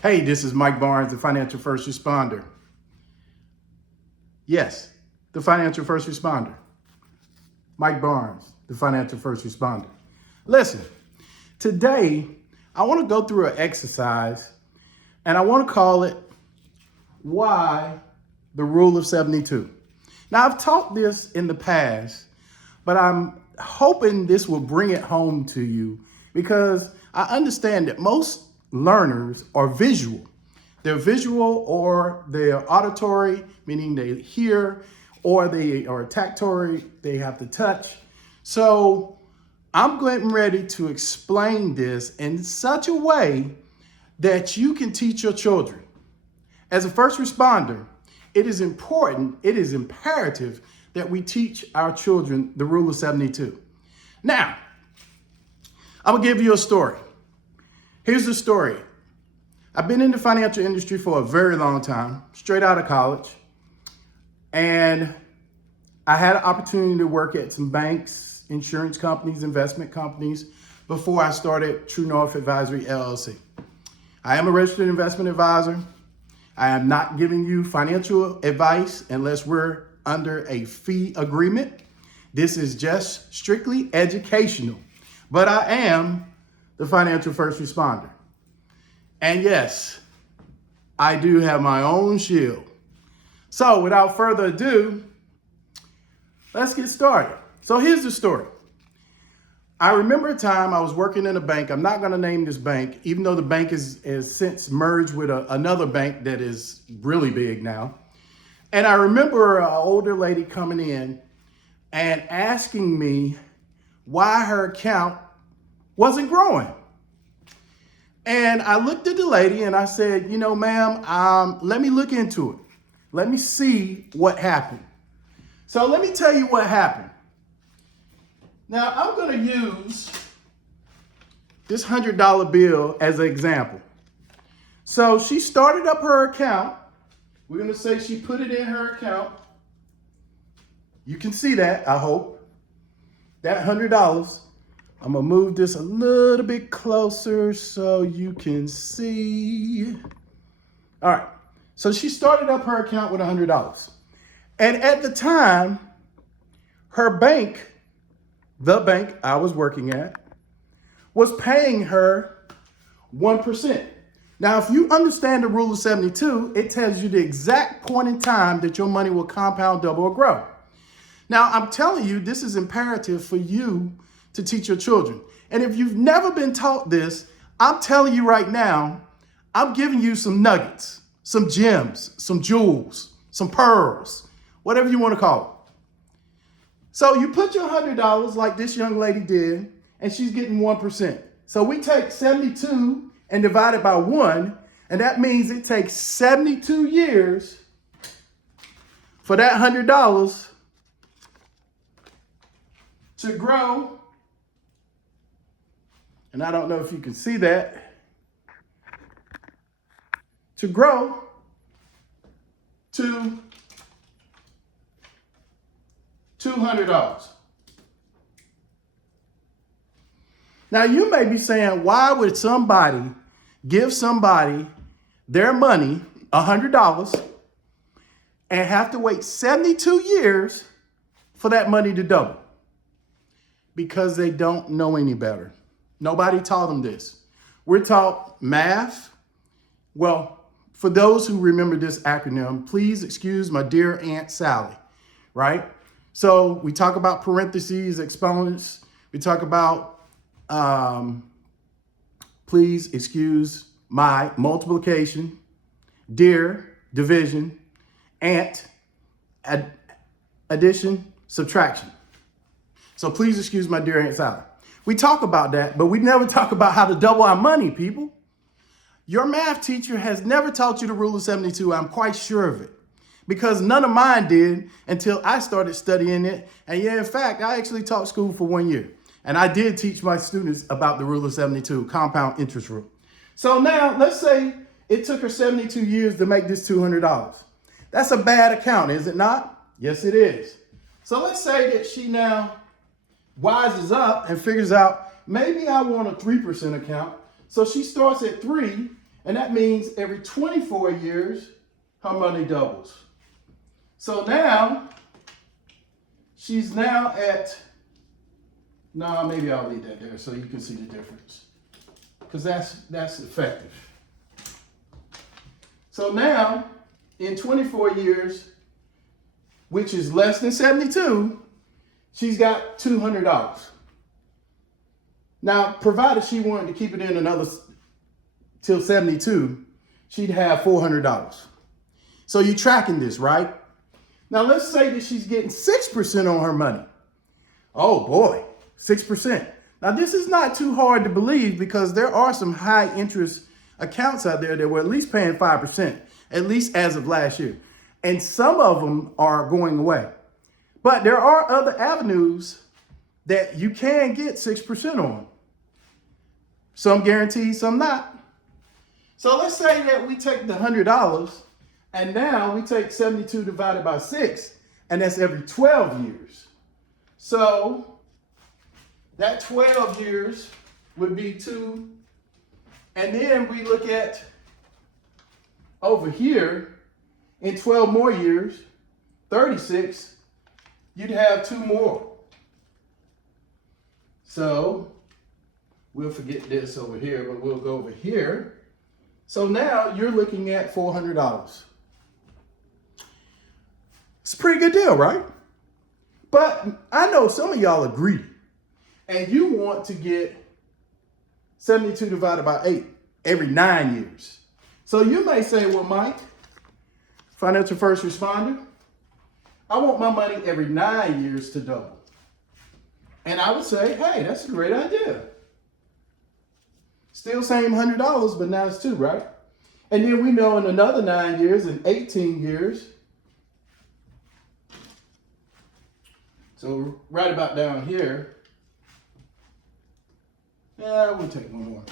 Hey, this is Mike Barnes, the Financial First Responder. Yes, the Financial First Responder. Mike Barnes, the Financial First Responder. Listen, today I want to go through an exercise and I want to call it Why the Rule of 72. Now, I've taught this in the past, but I'm hoping this will bring it home to you because I understand that most learners are visual. They're visual or they're auditory, meaning they hear, or they are tactory, they have to touch. So I'm getting ready to explain this in such a way that you can teach your children. As a first responder, it is important, it is imperative that we teach our children the rule of 72. Now, I'm gonna give you a story. Here's the story. I've been in the financial industry for a very long time, straight out of college. And I had an opportunity to work at some banks, insurance companies, investment companies before I started True North Advisory LLC. I am a registered investment advisor. I am not giving you financial advice unless we're under a fee agreement. This is just strictly educational, but I am the financial first responder. And yes, I do have my own shield. So without further ado, let's get started. So here's the story. I remember a time I was working in a bank. I'm not going to name this bank, even though the bank is since merged with another bank that is really big now. And I remember an older lady coming in and asking me why her account wasn't growing. And I looked at the lady and I said, ma'am, let me look into it. Let me see what happened. So let me tell you what happened. Now I'm going to use this $100 bill as an example. So she started up her account. We're going to say she put it in her account. You can see that, I hope. That $100. I'm going to move this a little bit closer so you can see. All right. So she started up her account with $100. And at the time, her bank, the bank I was working at, was paying her 1%. Now, if you understand the rule of 72, it tells you the exact point in time that your money will compound, double, or grow. Now, I'm telling you, this is imperative for you to teach your children. And if you've never been taught this, I'm telling you right now, I'm giving you some nuggets, some gems, some jewels, some pearls, whatever you want to call it. So you put your $100 like this young lady did, and she's getting 1%. So we take 72 and divide it by 1, and that means it takes 72 years for that $100 to grow. And I don't know if you can see that, to grow to $200. Now you may be saying, why would somebody give somebody their money, $100, and have to wait 72 years for that money to double? Because they don't know any better. Nobody taught them this. We're taught math. Well, for those who remember this acronym, please excuse my dear Aunt Sally, right? So we talk about parentheses, exponents. We talk about, please excuse my multiplication, dear, division, aunt, addition, subtraction. So please excuse my dear Aunt Sally. We talk about that, but we never talk about how to double our money, people. Your math teacher has never taught you the rule of 72. I'm quite sure of it, because none of mine did until I started studying it. And yeah, in fact, I actually taught school for 1 year. And I did teach my students about the rule of 72, compound interest rule. So now let's say it took her 72 years to make this $200. That's a bad account, is it not? Yes, it is. So let's say that she now wises up and figures out, maybe I want a 3% account. So she starts at 3 And that means every 24 years, her money doubles. So now, she's now at, no, maybe I'll leave that there so you can see the difference. Because that's effective. So now, in 24 years, which is less than 72, she's got $200. Now, provided she wanted to keep it in another till 72, she'd have $400. So you're tracking this, right? Now, let's say that she's getting 6% on her money. Oh boy, 6%. Now, this is not too hard to believe because there are some high interest accounts out there that were at least paying 5%, at least as of last year. And some of them are going away. But there are other avenues that you can get 6% on. Some guaranteed, some not. So let's say that we take the $100 and now we take 72 divided by 6, and that's every 12 years. So that 12 years would be 2. And then we look at over here, in 12 more years, 36, you'd have 2 more. So we'll forget this over here, but we'll go over here. So now you're looking at $400. It's a pretty good deal, right? But I know some of y'all are greedy and you want to get 72 divided by 8 every 9 years. So you may say, well, Mike, Financial First Responder, I want my money every 9 years to double. And I would say, hey, that's a great idea. Still same $100, but now it's 2, right? And then we know in another 9 years, in 18 years, so right about down here, yeah, we'll take one more.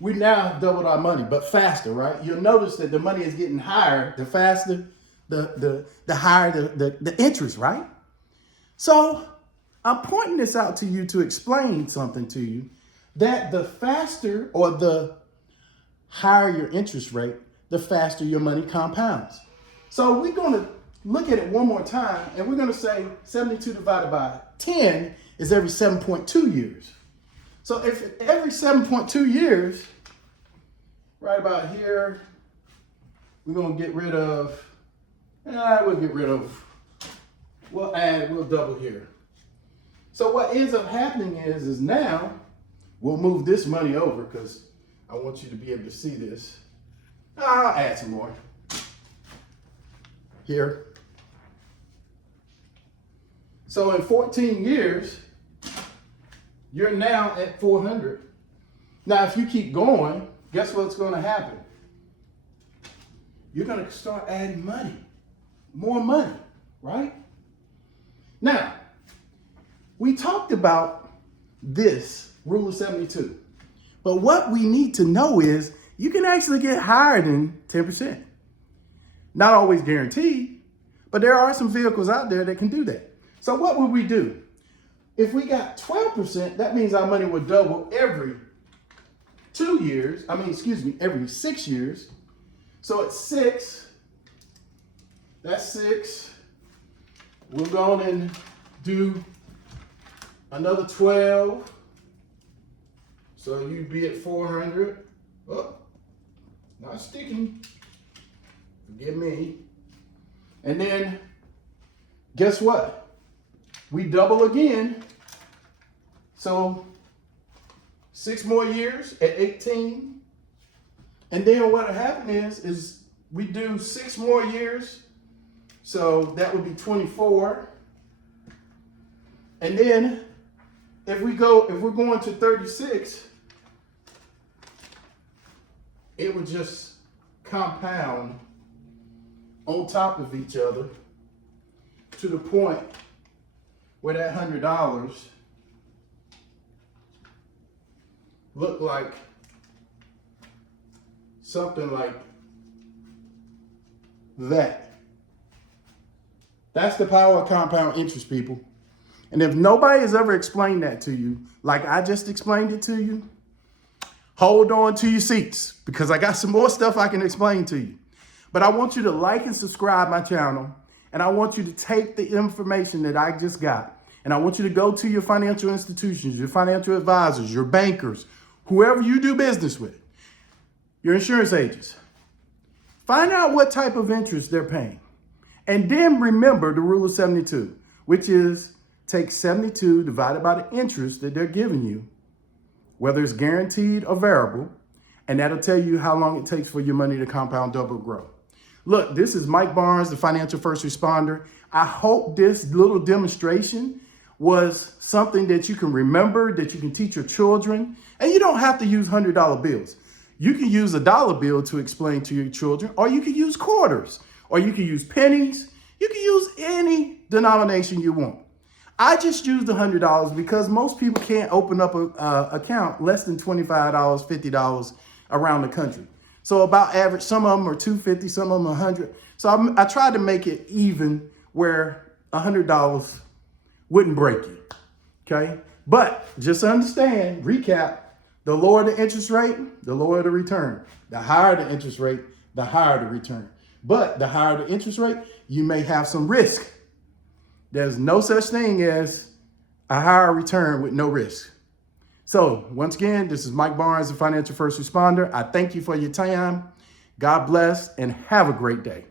We now have doubled our money, but faster, right? You'll notice that the money is getting higher, the faster, the higher the interest, right? So I'm pointing this out to you to explain something to you, that the faster or the higher your interest rate, the faster your money compounds. So we're going to look at it one more time, and we're going to say 72 divided by 10 is every 7.2 years. So if every 7.2 years, right about here, we're going to get rid of, we'll double here. So what ends up happening is now, we'll move this money over because I want you to be able to see this. I'll add some more. Here. So in 14 years, you're now at 400. Now, if you keep going, guess what's going to happen? You're going to start adding money, more money, right? Now, we talked about this rule of 72, but what we need to know is you can actually get higher than 10%. Not always guaranteed, but there are some vehicles out there that can do that. So what would we do? If we got 12%, that means our money would double every every 6 years. So at 6, that's 6. We'll go on and do another 12. So you'd be at 400. Oh, not sticking. Forgive me. And then, guess what? We double again. So 6 more years at 18. And then what will happen is we do 6 more years. So that would be 24. And then if we're going to 36, it would just compound on top of each other to the point where that $100 look like something like that. That's the power of compound interest, people. And if nobody has ever explained that to you, like I just explained it to you, hold on to your seats because I got some more stuff I can explain to you. But I want you to like and subscribe my channel. And I want you to take the information that I just got. And I want you to go to your financial institutions, your financial advisors, your bankers, whoever you do business with, your insurance agents. Find out what type of interest they're paying. And then remember the rule of 72, which is take 72 divided by the interest that they're giving you, whether it's guaranteed or variable, and that'll tell you how long it takes for your money to compound, double, grow. Look, this is Mike Barnes, the Financial First Responder. I hope this little demonstration was something that you can remember, that you can teach your children. And you don't have to use $100 bills. You can use a dollar bill to explain to your children, or you can use quarters, or you can use pennies. You can use any denomination you want. I just used $100 because most people can't open up an account less than $25, $50 around the country. So about average, some of them are $250, some of them $100. So I tried to make it even where $100 wouldn't break you, okay? But just understand, recap, the lower the interest rate, the lower the return. The higher the interest rate, the higher the return. But the higher the interest rate, you may have some risk. There's no such thing as a higher return with no risk. So once again, this is Mike Barnes, the Financial First Responder. I thank you for your time. God bless and have a great day.